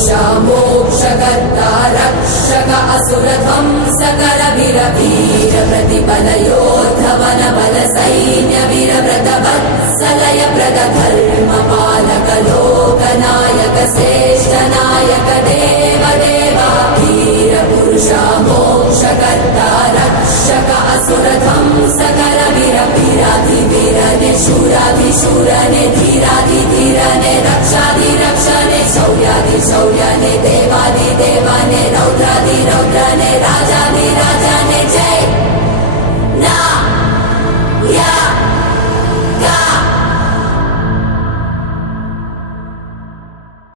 पुरुषा मोक्षकर्ता रक्षक असुरध्वंसकर वीर प्रतिबलयोद्धवन बल सैन्य वीर व्रत वत्सलय प्रद धर्म पालक लोकनायक श्रेष्ठ नायक देव देवा वीर पुरुषा मोक्षकर्ता रक्षक असुरध्वंसकर वीराधिवीरने शूराधिशूरने धीराधिधीरने रक्षाधिरक्षणे शौर्याधिशौर्यने देवाधिदेवाने